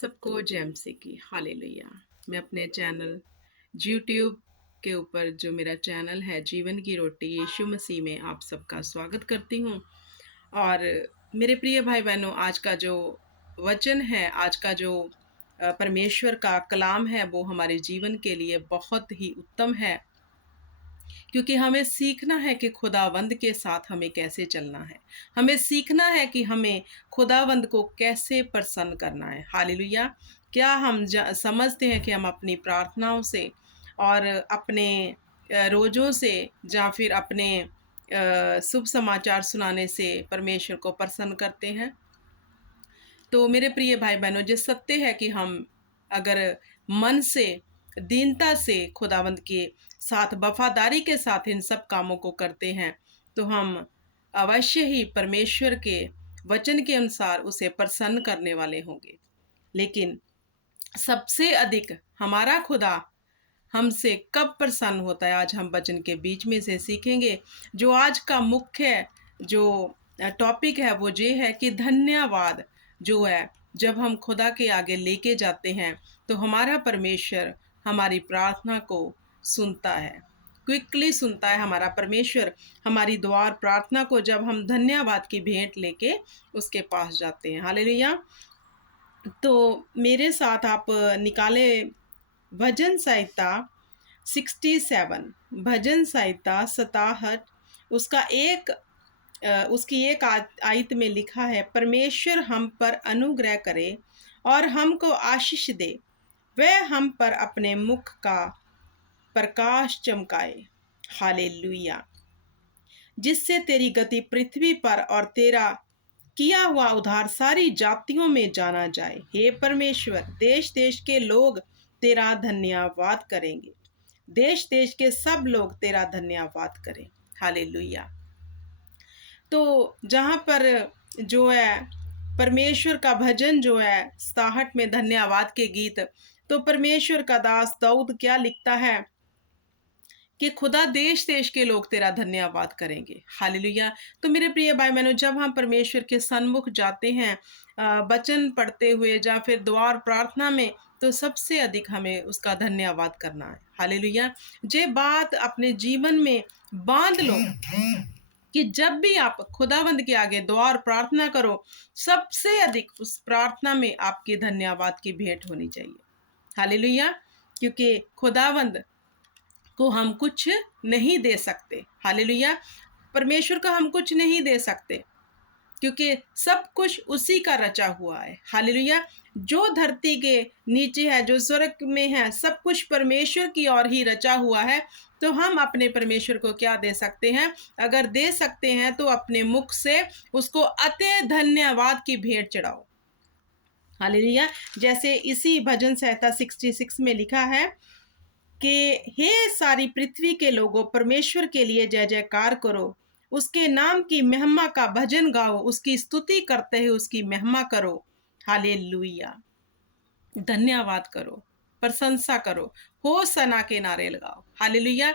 सबको जय मसीह की हालेलुया। मैं अपने चैनल यूट्यूब के ऊपर जो मेरा चैनल है जीवन की रोटी यीशु मसीह में आप सबका स्वागत करती हूँ। और मेरे प्रिय भाई बहनों, आज का जो वचन है, आज का जो परमेश्वर का कलाम है, वो हमारे जीवन के लिए बहुत ही उत्तम है, क्योंकि हमें सीखना है कि खुदावंद के साथ हमें कैसे चलना है। हमें सीखना है कि हमें खुदावंद को कैसे प्रसन्न करना है। हालेलुया। क्या हम समझते हैं कि हम अपनी प्रार्थनाओं से और अपने रोज़ों से या फिर अपने शुभ समाचार सुनाने से परमेश्वर को प्रसन्न करते हैं? तो मेरे प्रिय भाई बहनों, ये सत्य है कि हम अगर मन से, दीनता से खुदावंद के साथ, वफादारी के साथ इन सब कामों को करते हैं, तो हम अवश्य ही परमेश्वर के वचन के अनुसार उसे प्रसन्न करने वाले होंगे। लेकिन सबसे अधिक हमारा खुदा हमसे कब प्रसन्न होता है, आज हम वचन के बीच में से सीखेंगे। जो आज का मुख्य जो टॉपिक है वो ये है कि धन्यवाद जो है, जब हम खुदा के आगे लेके जाते हैं तो हमारा परमेश्वर हमारी प्रार्थना को सुनता है, क्विकली सुनता है। हमारा परमेश्वर हमारी दुआ और प्रार्थना को, जब हम धन्यवाद की भेंट लेके उसके पास जाते हैं। हालेलुया। तो मेरे साथ आप निकाले भजन संहिता 67, भजन संहिता 67, उसका एक उसकी एक आयत में लिखा है, परमेश्वर हम पर अनुग्रह करे और हमको आशीष दे, वह हम पर अपने मुख का प्रकाश चमकाए। हालेलुया। जिससे तेरी गति पृथ्वी पर और तेरा किया हुआ उद्धार सारी जातियों में जाना जाए। हे परमेश्वर, देश देश के लोग तेरा धन्यवाद करेंगे। देश देश के सब लोग तेरा धन्यवाद करें। हालेलुया। तो जहाँ पर जो है परमेश्वर का भजन जो है 67 में धन्यवाद के गीत, तो परमेश्वर का दास दाऊद क्या लिखता है कि खुदा देश देश के लोग तेरा धन्यवाद करेंगे। हालेलुया। तो मेरे प्रिय भाई बहनों, जब हम परमेश्वर के सन्मुख जाते हैं वचन पढ़ते हुए या फिर दुआ और प्रार्थना में, तो सबसे अधिक हमें उसका धन्यवाद करना है। हालेलुया। ये बात अपने जीवन में बांध लो कि जब भी आप खुदावंद के आगे दुआ और प्रार्थना करो, सबसे अधिक उस प्रार्थना में आपकी धन्यवाद की भेंट होनी चाहिए। हालेलुया। क्योंकि खुदावंद को हम कुछ नहीं दे सकते। हालेलुया। परमेश्वर को हम कुछ नहीं दे सकते, क्योंकि सब कुछ उसी का रचा हुआ है। हालेलुया। जो धरती के नीचे है, जो स्वर्ग में है, सब कुछ परमेश्वर की ओर ही रचा हुआ है। तो हम अपने परमेश्वर को क्या दे सकते हैं? अगर दे सकते हैं तो अपने मुख से उसको अतः धन्यवाद की भेंट चढ़ाओ। हालेलुया। जैसे इसी भजन संहिता 66 में लिखा है कि हे सारी पृथ्वी के लोगों, परमेश्वर के लिए जय जयकार करो, उसके नाम की महिमा का भजन गाओ, उसकी स्तुति करते हुए उसकी महिमा करो। हालेलुया। धन्यवाद करो, प्रशंसा करो, होसना के नारे लगाओ। हालेलुया।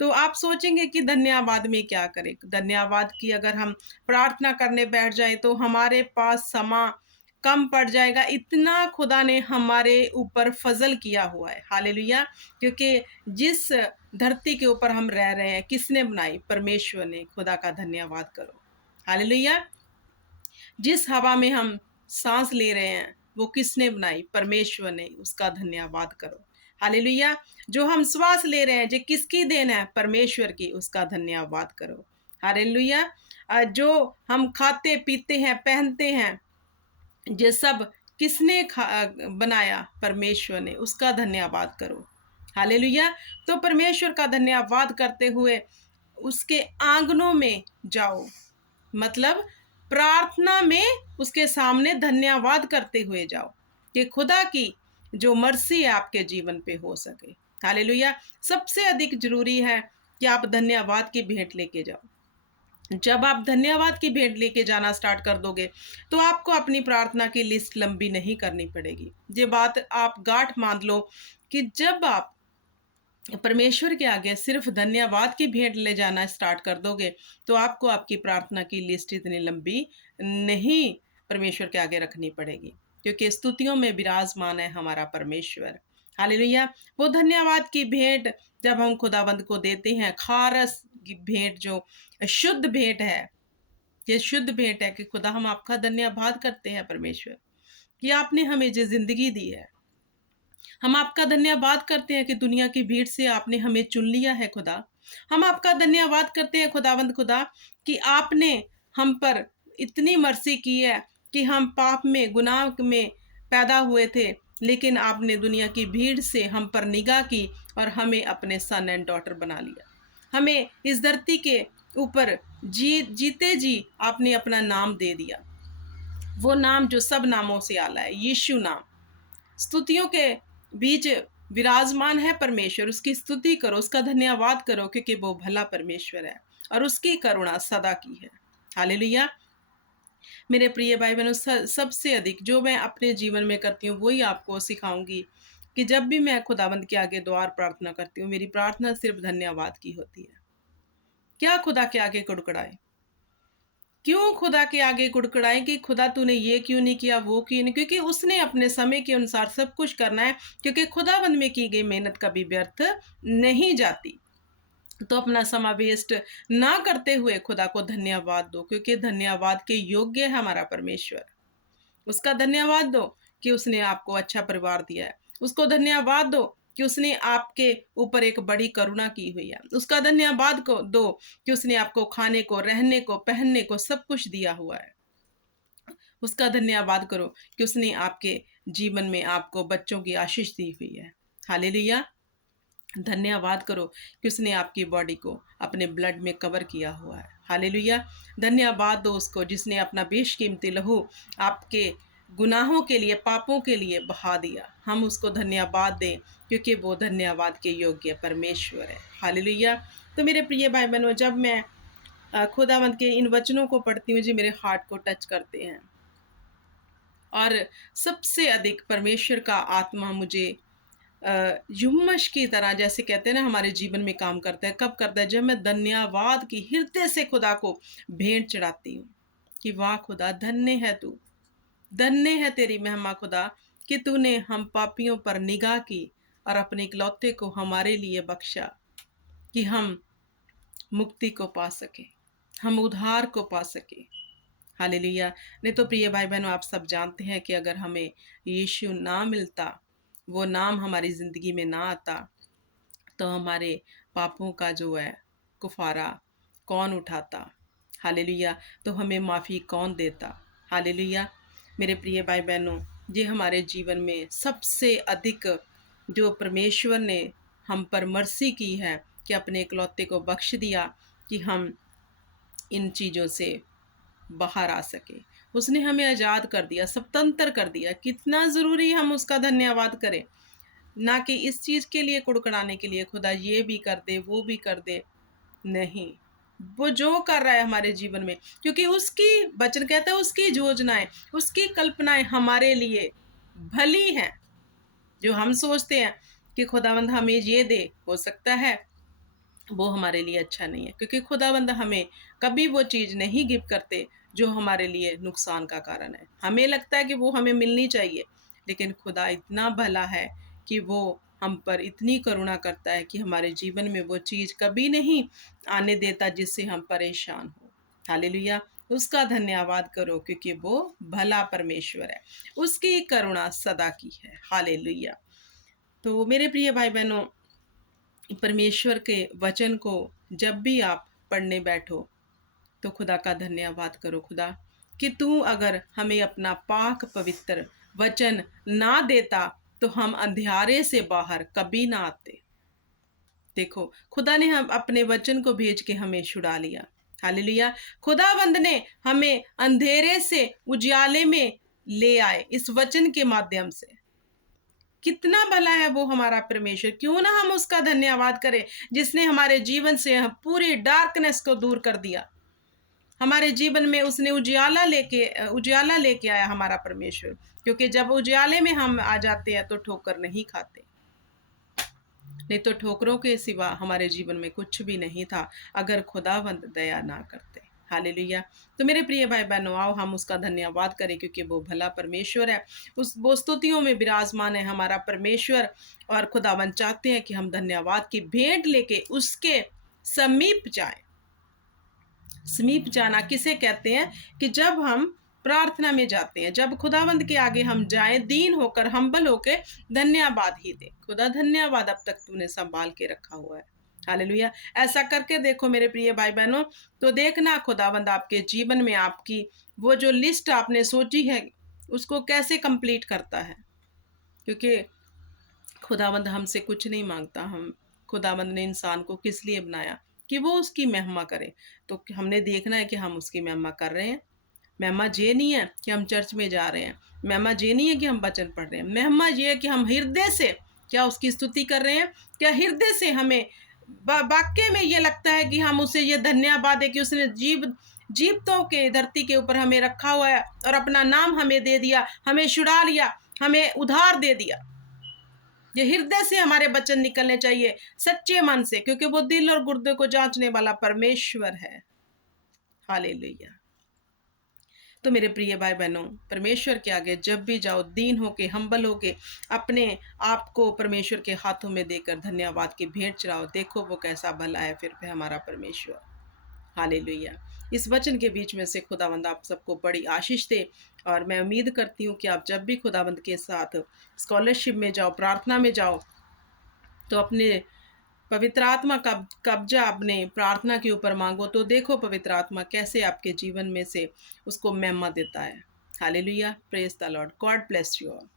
तो आप सोचेंगे कि धन्यवाद में क्या करें? धन्यवाद की अगर हम प्रार्थना करने बैठ जाए तो हमारे पास समा कम पड़ जाएगा। इतना खुदा ने हमारे ऊपर फजल किया हुआ है। हालेलुया। क्योंकि जिस धरती के ऊपर हम रह रहे हैं, किसने बनाई? परमेश्वर ने। खुदा का धन्यवाद करो। हालेलुया। जिस हवा में हम सांस ले रहे हैं, वो किसने बनाई? परमेश्वर ने। उसका धन्यवाद करो। हालेलुया। जो हम श्वास ले रहे हैं, जो किसकी देन है? परमेश्वर की। उसका धन्यवाद करो। हालेलुया। जो हम खाते पीते हैं, पहनते हैं, ये सब किसने बनाया? परमेश्वर ने। उसका धन्यवाद करो। हालेलुया। तो परमेश्वर का धन्यवाद करते हुए उसके आंगनों में जाओ, मतलब प्रार्थना में उसके सामने धन्यवाद करते हुए जाओ कि खुदा की जो मर्सी है आपके जीवन पे हो सके। हालेलुया। सबसे अधिक जरूरी है कि आप धन्यवाद की भेंट लेके जाओ। जब आप धन्यवाद की भेंट लेके जाना स्टार्ट कर दोगे तो आपको अपनी प्रार्थना की लिस्ट लंबी नहीं करनी पड़ेगी। ये बात आप गांठ मान लो कि जब आप परमेश्वर के आगे सिर्फ धन्यवाद की भेंट ले जाना स्टार्ट कर दोगे तो आपको आपकी प्रार्थना की लिस्ट इतनी लंबी नहीं परमेश्वर के आगे रखनी पड़ेगी, क्योंकि स्तुतियों में विराजमान है हमारा परमेश्वर। हालेलुया। वो धन्यवाद की भेंट जब हम खुदावंद को देते हैं, खारस की भेंट जो शुद्ध भेंट है, ये शुद्ध भेंट है कि खुदा हम आपका धन्यवाद करते हैं परमेश्वर, कि आपने हमें जो ज़िंदगी दी है। हम आपका धन्यवाद करते हैं कि दुनिया की भीड़ से आपने हमें चुन लिया है खुदा। हम आपका धन्यवाद करते हैं खुदावंद खुदा कि आपने हम पर इतनी मर्सी की है कि हम पाप में, गुनाह में पैदा हुए थे, लेकिन आपने दुनिया की भीड़ से हम पर निगाह की और हमें अपने सन एंड डॉटर बना लिया। हमें इस धरती के ऊपर जीते जी आपने अपना नाम दे दिया, वो नाम जो सब नामों से आला है, यीशु नाम। स्तुतियों के बीच विराजमान है परमेश्वर, उसकी स्तुति करो, उसका धन्यवाद करो, क्योंकि वो भला परमेश्वर है और उसकी करुणा सदा की है। हालेलुया। मेरे प्रिय भाई बहनों, सबसे अधिक जो मैं अपने जीवन में करती हूँ वही आपको सिखाऊंगी कि जब भी मैं खुदावंद के आगे दुआ प्रार्थना करती हूँ, मेरी प्रार्थना सिर्फ धन्यवाद की होती है। क्या खुदा के आगे कुड़कुड़ाए? क्यों खुदा के आगे कुड़कुड़ाएं कि खुदा तूने ये क्यों नहीं किया, वो क्यों नहीं? क्योंकि उसने अपने समय के अनुसार सब कुछ करना है, क्योंकि खुदाबंद में की गई मेहनत कभी व्यर्थ नहीं जाती। तो अपना समय वेस्ट ना करते हुए खुदा को धन्यवाद दो, क्योंकि धन्यवाद के योग्य है हमारा परमेश्वर। उसका धन्यवाद दो कि उसने आपको अच्छा परिवार दिया है। उसको धन्यवाद दो कि उसने आपके ऊपर एक बड़ी करुणा की हुई है। उसका धन्यवाद को दो कि उसने आपको खाने को, रहने को, पहनने को सब कुछ दिया हुआ है। उसका धन्यवाद करो कि उसने आपके जीवन में आपको बच्चों की आशीष दी हुई है। हालेलुया। धन्यवाद करो कि उसने आपकी बॉडी को अपने ब्लड में कवर किया हुआ है। हालेलुया। धन्यवाद दो उसको जिसने अपना बेशकीमती लहू आपके गुनाहों के लिए, पापों के लिए बहा दिया। हम उसको धन्यवाद दें, क्योंकि वो धन्यवाद के योग्य परमेश्वर है। हालेलुया। तो मेरे प्रिय भाई बहनों, जब मैं खुदावंद के इन वचनों को पढ़ती हूँ, जी मेरे हार्ट को टच करते हैं। और सबसे अधिक परमेश्वर का आत्मा मुझे युम्मश की तरह, जैसे कहते हैं ना, हमारे जीवन में काम करता है। कब करता है? जब मैं धन्यवाद की हृदय से खुदा को भेंट चढ़ाती हूँ कि वाह खुदा, धन्य है तू, धन्य है तेरी महिमा खुदा, कि तूने हम पापियों पर निगाह की और अपने इकलौते को हमारे लिए बख्शा, कि हम मुक्ति को पा सके, हम उद्धार को पा सके। हालेलुया। नहीं तो प्रिय भाई बहनों, आप सब जानते हैं कि अगर हमें यीशु ना मिलता, वो नाम हमारी ज़िंदगी में ना आता, तो हमारे पापों का जो है कुफारा कौन उठाता? हालेलुया। तो हमें माफ़ी कौन देता? हालेलुया। मेरे प्रिय भाई बहनों, ये हमारे जीवन में सबसे अधिक जो परमेश्वर ने हम पर मर्सी की है कि अपने इकलौते को बख्श दिया कि हम इन चीज़ों से बाहर आ सके। उसने हमें आज़ाद कर दिया, स्वतंत्र कर दिया। कितना ज़रूरी हम उसका धन्यवाद करें, ना कि इस चीज़ के लिए कुड़कुड़ाने के लिए खुदा ये भी कर दे, वो भी कर दे। नहीं, वो जो कर रहा है हमारे जीवन में, क्योंकि उसकी वचन कहता है उसकी योजनाएं, उसकी कल्पनाएं हमारे लिए भली हैं। जो हम सोचते हैं कि खुदावंद हमें ये दे, हो सकता है वो हमारे लिए अच्छा नहीं है, क्योंकि खुदावंद हमें कभी वो चीज़ नहीं गिव करते जो हमारे लिए नुकसान का कारण है। हमें लगता है कि वो हमें मिलनी चाहिए, लेकिन खुदा इतना भला है कि वो हम पर इतनी करुणा करता है कि हमारे जीवन में वो चीज़ कभी नहीं आने देता जिससे हम परेशान हो। हालेलुया। उसका धन्यवाद करो, क्योंकि वो भला परमेश्वर है, उसकी करुणा सदा की है। हालेलुया। तो मेरे प्रिय भाई बहनों, परमेश्वर के वचन को जब भी आप पढ़ने बैठो तो खुदा का धन्यवाद करो। खुदा, कि तू अगर हमें अपना पाक पवित्र वचन ना देता तो हम अंधियारे से बाहर कभी ना आते। देखो, खुदा ने हम अपने वचन को भेज के हमें छुड़ा लिया। हालेलुया। खुदावंद ने हमें अंधेरे से उजियाले में ले आए इस वचन के माध्यम से। कितना भला है वो हमारा परमेश्वर। क्यों ना हम उसका धन्यवाद करें, जिसने हमारे जीवन से पूरी डार्कनेस को दूर कर दिया। हमारे जीवन में उसने उजियाला लेके आया हमारा परमेश्वर, क्योंकि जब उजियाले में हम आ जाते हैं तो ठोकर नहीं खाते। नहीं तो ठोकरों के सिवा हमारे जीवन में कुछ भी नहीं था, अगर खुदावंद दया ना करते। हालेलुया। तो मेरे प्रिय भाई बहनों, आओ हम उसका धन्यवाद करें, क्योंकि वो भला परमेश्वर है। वो स्तुतियों में विराजमान है हमारा परमेश्वर, और खुदावन चाहते हैं कि हम धन्यवाद की भेंट लेके उसके समीप जाएं। समीप जाना किसे कहते हैं? कि जब हम प्रार्थना में जाते हैं, जब खुदावंद के आगे हम जाएं, दीन होकर, हम्बल होकर धन्यवाद ही दें। खुदा धन्यवाद, अब तक तूने संभाल के रखा हुआ है। हालेलुया। ऐसा करके देखो मेरे प्रिय भाई बहनों, तो देखना खुदावंद आपके जीवन में आपकी वो जो लिस्ट आपने सोची है उसको कैसे कंप्लीट करता है। क्योंकि खुदावंद हमसे कुछ नहीं मांगता। हम खुदावंद ने इंसान को किस लिए बनाया? कि वो उसकी महिमा करे। तो हमने देखना है कि हम उसकी महिमा कर रहे हैं। महिमा ये नहीं है कि हम चर्च में जा रहे हैं, महिमा ये नहीं है कि हम वचन पढ़ रहे हैं, महिमा ये है कि हम हृदय से क्या उसकी स्तुति कर रहे हैं। क्या हृदय से हमें वाकई में ये लगता है कि हम उसे ये धन्यवाद है कि उसने जीवतों के धरती के ऊपर हमें रखा हुआ है और अपना नाम हमें दे दिया, हमें छुड़ा लिया, हमें उधार दे दिया। ये हृदय से हमारे वचन निकलने चाहिए, सच्चे मन से, क्योंकि वो दिल और गुर्दे को जांचने वाला परमेश्वर है। हालेलुया। तो मेरे प्रिय भाई बहनों, परमेश्वर के आगे जब भी जाओ, दीन होके, हम्बल होके, अपने आप को परमेश्वर के हाथों में देकर धन्यवाद की भेंट चढ़ाओ। देखो वो कैसा भला है फिर भी हमारा परमेश्वर। हालेलुया। इस वचन के बीच में से खुदावंद आप सबको बड़ी आशीष दे, और मैं उम्मीद करती हूँ कि आप जब भी खुदावंद के साथ स्कॉलरशिप में जाओ, प्रार्थना में जाओ, तो अपने पवित्र आत्मा का कब्जा अपने प्रार्थना के ऊपर मांगो। तो देखो पवित्र आत्मा कैसे आपके जीवन में से उसको महिमा देता है। Hallelujah. Praise the Lord. God bless you all.